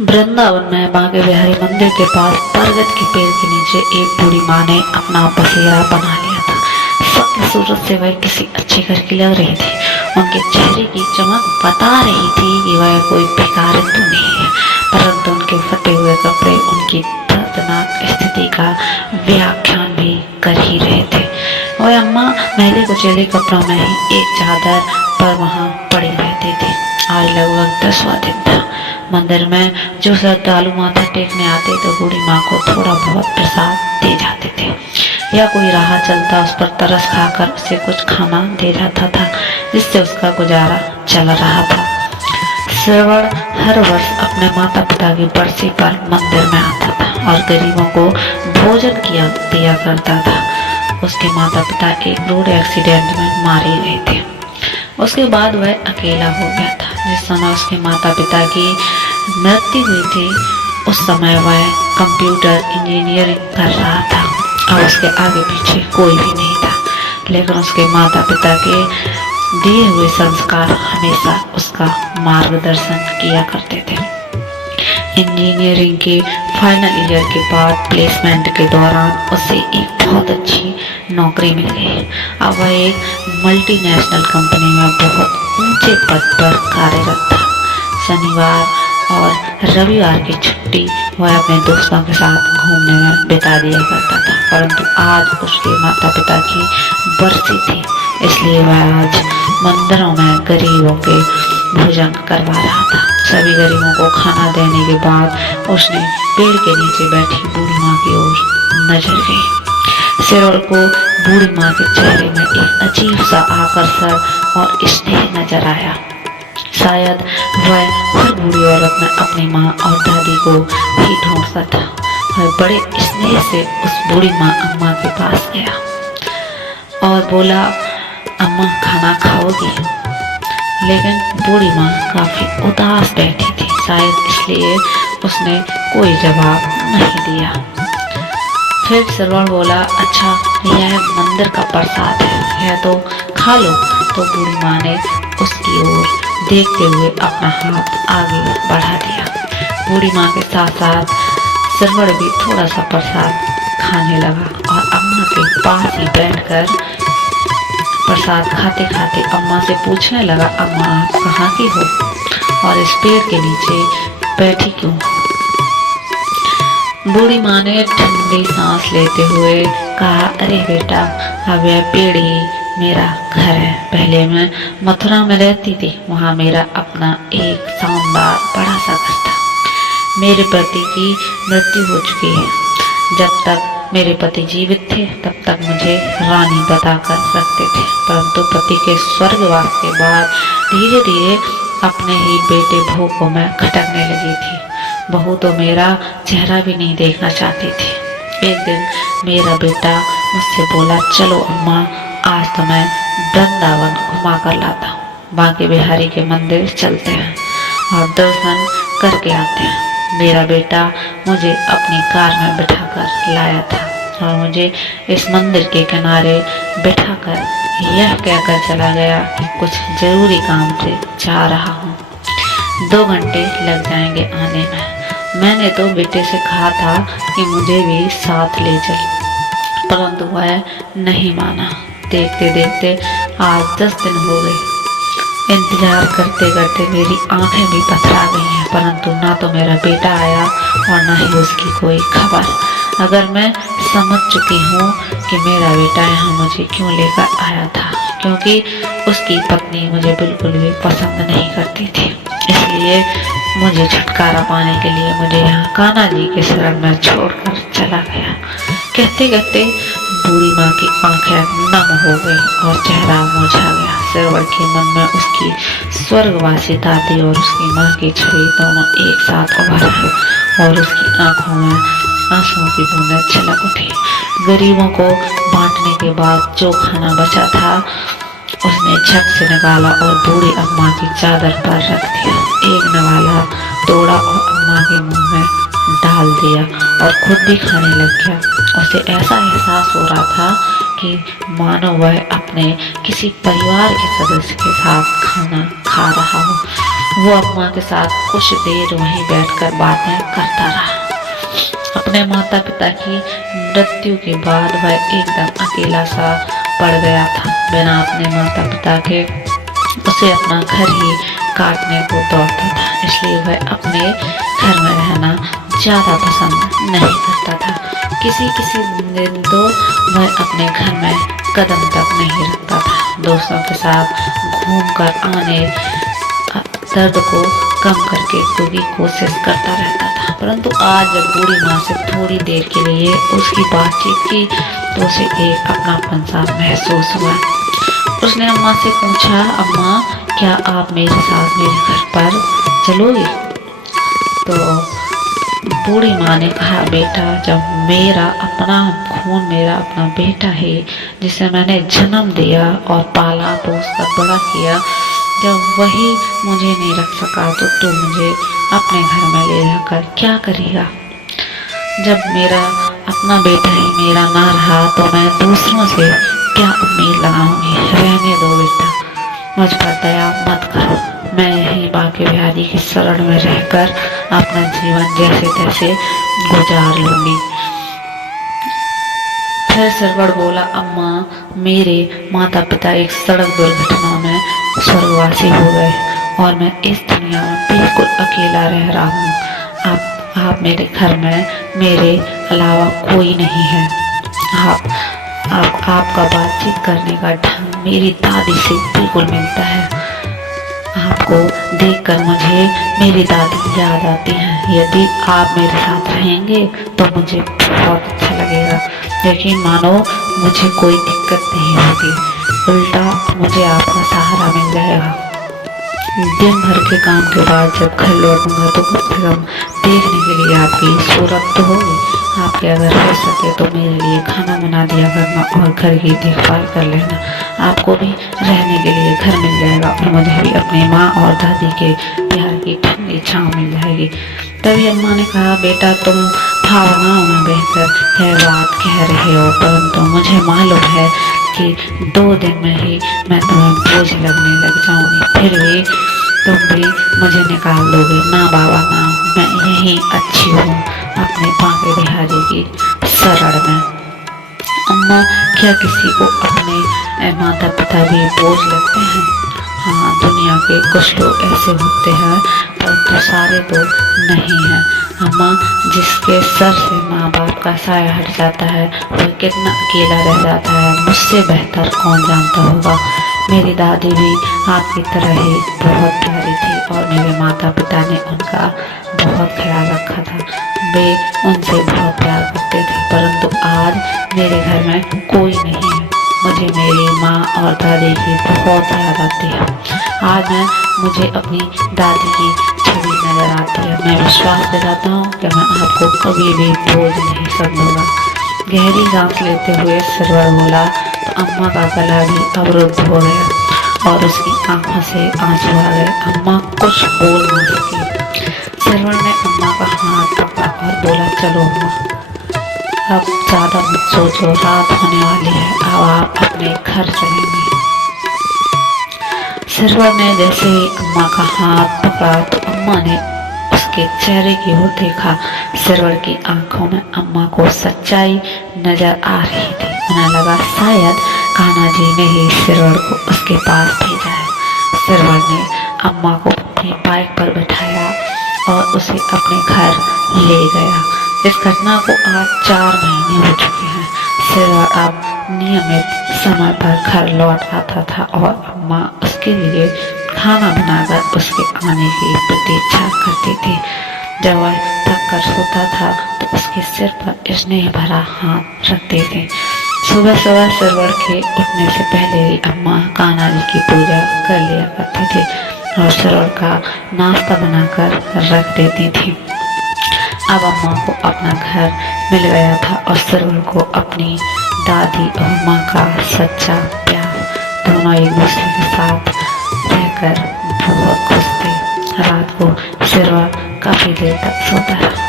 वृंदावन में बांके बिहारी मंदिर के पास बरगद के पेड़ के नीचे एक बूढ़ी माँ ने अपना बसेरा बना लिया था। शक्ल सूरत से वह किसी अच्छे घर की लग रही थी। उनके चेहरे की चमक बता रही थी कि वह कोई भिखारिन तो नहीं है, परंतु उनके फटे हुए कपड़े उनकी दर्दनाक स्थिति का व्याख्यान भी कर ही रहे थे। वह अम्मा मैले कुचेले कपड़ों में ही एक चादर पर वहां पड़ी रहती थी। आज लगभग 10वां दिन था। मंदिर में जो श्रद्धालु माथा टेकने आते तो बूढ़ी माँ को थोड़ा बहुत प्रसाद दे जाते थे, या कोई राह चलता उस पर तरस खाकर उसे कुछ खाना दे जाता था, जिससे उसका गुजारा चल रहा था। श्रवण हर वर्ष अपने माता पिता की बरसी पर मंदिर में आता था और गरीबों को भोजन दिया करता था। उसके माता पिता एक रोड एक्सीडेंट में मारे गए थे। उसके बाद वह अकेला हो गया था। जिस समय उसके माता पिता की मृत्यु हुई थी उस समय वह कंप्यूटर इंजीनियरिंग कर रहा था और उसके आगे पीछे कोई भी नहीं था, लेकिन उसके माता पिता के दिए हुए संस्कार हमेशा उसका मार्गदर्शन किया करते थे। इंजीनियरिंग के फाइनल ईयर के बाद प्लेसमेंट के दौरान उसे एक बहुत अच्छी नौकरी मिल गई। अब वह एक मल्टीनेशनल कंपनी में बहुत ऊंचे पद पर कार्यरत था। शनिवार और रविवार की छुट्टी वह अपने दोस्तों के साथ घूमने में बिता दिया करता था, परंतु आज उसके माता पिता की बरसी थी, इसलिए वह आज मंदिरों में गरीबों के भोजन करवा रहा था। सभी गरीबों को खाना देने के बाद उसने पेड़ के नीचे बैठी बूढ़ी माँ की ओर नजर गई। सिरोल को बूढ़ी माँ के चेहरे में एक अजीब सा आकर्षण और स्नेह नजर आया। शायद वह हर बूढ़ी औरत में अपनी माँ और दादी को ही ढूंढता था। वह बड़े स्नेह से उस बूढ़ी माँ अम्मा के पास गया और बोला, अम्मा खाना खाओगी? लेकिन बूढ़ी माँ काफी उदास बैठी थी, शायद इसलिए उसने कोई जवाब नहीं दिया। फिर श्रवण बोला, अच्छा यह मंदिर का प्रसाद है, यह तो खा लो। तो बूढ़ी माँ ने उसकी ओर देखते हुए अपना हाथ आगे बढ़ा दिया। बूढ़ी माँ के साथ साथ श्रवण भी थोड़ा सा प्रसाद खाने लगा और अम्मा के पास ही बैठकर प्रसाद खाते खाते अम्मा से पूछने लगा, अम्मा आप कहाँ की हो और इस पेड़ के नीचे बैठी क्यों? बूढ़ी माँ ने ठंडी सांस लेते हुए कहा, अरे बेटा, अब यह पेड़ ही मेरा घर है। पहले मैं मथुरा में रहती थी, वहाँ मेरा अपना एक शानदार बड़ा सा घर था। मेरे पति की मृत्यु हो चुकी है। जब तक मेरे पति जीवित थे तब तक मुझे रानी बताकर रखते थे, परंतु पति के स्वर्गवास के बाद धीरे धीरे अपने ही बेटे भोग को मैं खटकने लगी थी। बहू तो मेरा चेहरा भी नहीं देखना चाहती थी। एक दिन मेरा बेटा मुझसे बोला, चलो अम्मा आज तो मैं वृंदावन घुमा कर लाता हूँ, बांके बिहारी के मंदिर चलते हैं और दर्शन करके आते हैं। मेरा बेटा मुझे अपनी कार में बिठाकर लाया था और मुझे इस मंदिर के किनारे बिठाकर यह कहकर चला गया कि कुछ जरूरी काम से जा रहा हूँ, 2 घंटे लग जाएंगे आने में। मैंने तो बेटे से कहा था कि मुझे भी साथ ले चल, परंतु वह नहीं माना। देखते देखते आज 10 दिन हो गए। इंतजार करते करते मेरी आंखें भी पथरा गई हैं, परंतु ना तो मेरा बेटा आया और ना ही उसकी कोई खबर। अगर मैं समझ चुकी हूँ कि मेरा बेटा यहाँ मुझे क्यों लेकर आया था, क्योंकि उसकी पत्नी मुझे बिल्कुल भी पसंद नहीं करती थी, इसलिए मुझे छुटकारा पाने के लिए मुझे यहाँ कान्हा जी के शरण में छोड़कर चला गया। कहते कहते बूढ़ी माँ की आंखें नम हो गई और चेहरा मुरझा गया। श्रवण के मन में उसकी स्वर्गवासी दादी और उसकी माँ की छवि दोनों एक साथ उभर आई और उसकी आंखों में आंसुओं की बूंदें छलक उठी। गरीबों को बांटने के बाद जो खाना बचा था उसने झट से निकाला और बूढ़ी अम्मा की चादर पर रख दिया। एक नवाला तोड़ा और अम्मा के मुंह में डाल दिया और खुद भी खाने लग गया। उसे ऐसा एहसास हो रहा था कि मानो वह अपने किसी परिवार के सदस्य के साथ खाना खा रहा हो। वो अम्मा के साथ कुछ देर वहीं बैठकर बातें करता रहा। अपने माता पिता की मृत्यु के बाद वह एकदम अकेला सा पड़ गया था। बिना अपने माता पिता के उसे अपना घर ही काटने को दौड़ता था, इसलिए वह अपने घर में रहना ज़्यादा पसंद नहीं करता था। किसी दिन तो वह अपने घर में कदम तक नहीं रखता था। दोस्तों के साथ घूमकर आने दर्द को कम करके की कोशिश करता रहता था। परंतु आज जब बूढ़ी माँ से थोड़ी देर के लिए उसकी बातचीत की तो उसे एक अपनापन सा महसूस हुआ। उसने अम्मा से पूछा, अम्मा क्या आप मेरे साथ मेरे घर पर चलोगी? तो बूढ़ी माँ ने कहा, बेटा जब मेरा अपना खून, मेरा अपना बेटा है जिसे मैंने जन्म दिया और पाला पोस कर बड़ा किया, जब वही मुझे नहीं रख सका तो तू मुझे अपने घर में ले जाकर क्या करेगा? जब मेरा अपना बेटा ही मेरा ना रहा तो मैं दूसरों से क्या उम्मीद लगाऊंगी? रहने दो बेटा, मुझ पर दया मत करो। मैं यहीं बांके बिहारी की शरण में रहकर अपना जीवन जैसे तैसे गुजार लूंगी। फिर सरवड़ बोला, अम्मा मेरे माता पिता एक सड़क दुर्घटना में स्वर्गवासी हो गए और मैं इस दुनिया में बिल्कुल अकेला रह रहा हूँ। आप मेरे घर में मेरे अलावा कोई नहीं है। आपका बातचीत करने का ढंग मेरी दादी से बिल्कुल मिलता है। आपको देखकर मुझे मेरी दादी याद आती है। यदि आप मेरे साथ रहेंगे तो मुझे बहुत अच्छा लगेगा। लेकिन मानो मुझे कोई दिक्कत नहीं होगी, उल्टा मुझे आपका सहारा मिल जाएगा। दिन भर के काम के बाद जब घर लौटूंगा तो कम से कम देखने के लिए आपकी सूरत तो होगी। आपके अगर हो सके तो मेरे लिए खाना बना दिया करना और घर की देखभाल कर लेना। आपको भी रहने के लिए घर मिल जाएगा और मुझे भी अपनी माँ और दादी के प्यार की ठंडी छाँव मिल जाएगी। तभी अम्मा ने कहा, बेटा तुम भावनाओं में बेहतर है बात कह रहे हो, परंतु मुझे मालूम है कि 2 दिन में ही मैं तुम्हें बोझ लगने लग जाऊंगी, फिर भी तुम भी मुझे निकाल दोगे। ना बाबा ना, मैं यहीं अच्छी हूँ अपने बांके बिहारी की शरण में। अम्मा क्या किसी को अपने माता पिता भी बोझ लगते हैं? हाँ, दुनिया के कुछ लोग ऐसे होते हैं, परंतु सारे तो नहीं हैं। अम्मा जिसके सर से माँ बाप का साया हट जाता है वह कितना अकेला रह जाता है, मुझसे बेहतर कौन जानता होगा। मेरी दादी भी आपकी तरह ही बहुत प्यारी थी और मेरे माता पिता ने उनका बहुत ख्याल रखा था। वे उनसे बहुत प्यार करते थे, परंतु आज मेरे घर में कोई नहीं है। मुझे मेरी माँ और दादी की बहुत याद आती है। आज मुझे अपनी दादी की छवि नजर आती है। मैं विश्वास दिलाता हूँ कि मैं आपको कभी भी बोझ नहीं समझूंगा। गहरी सांस लेते हुए सरवर बोला तो अम्मा का गला भी अवरुद्ध हो गया और उसकी आंखों से आंसू आ गए। अम्मा कुछ बोल न सकी। सरवर ने अम्मा का हाथ पकड़ा और बोला, चलो अम्मा, अब ज़्यादा मत सोचो, रात होने वाली है, अब आप अपने घर चलेंगे। सरवर ने जैसे ही अम्मा का हाथ पकड़ा तो अम्मा ने उसके चेहरे की ओर देखा। सरवर की आंखों में अम्मा को सच्चाई नजर आ रही थी। उन्हें लगा शायद कान्हा जी ने ही सरवर को उसके पास भेजा है। सरवर ने अम्मा को अपनी बाइक पर बिठाया और उसे अपने घर ले गया। इस घटना को आज 4 महीने हो चुके हैं। सरवर अब नियमित समय पर घर लौट आता था और अम्मा उसके लिए खाना बनाकर उसके आने की प्रतीक्षा करती थी। जब वह थक कर सोता था तो उसके सिर पर स्नेह भरा हाथ रखते थे। सुबह सुबह सरवर के उठने से पहले ही अम्मा कान्हा जी की पूजा कर लिया करती थी और सरवर का नाश्ता बनाकर रख देती थी। अब अम्मा को अपना घर मिल गया था और सरवर को अपनी दादी और माँ का सच्चा प्यार। दोनों एक दूसरे के साथ रहकर बहुत खुश थे। रात को सरवर काफी देर तक सोता रहा।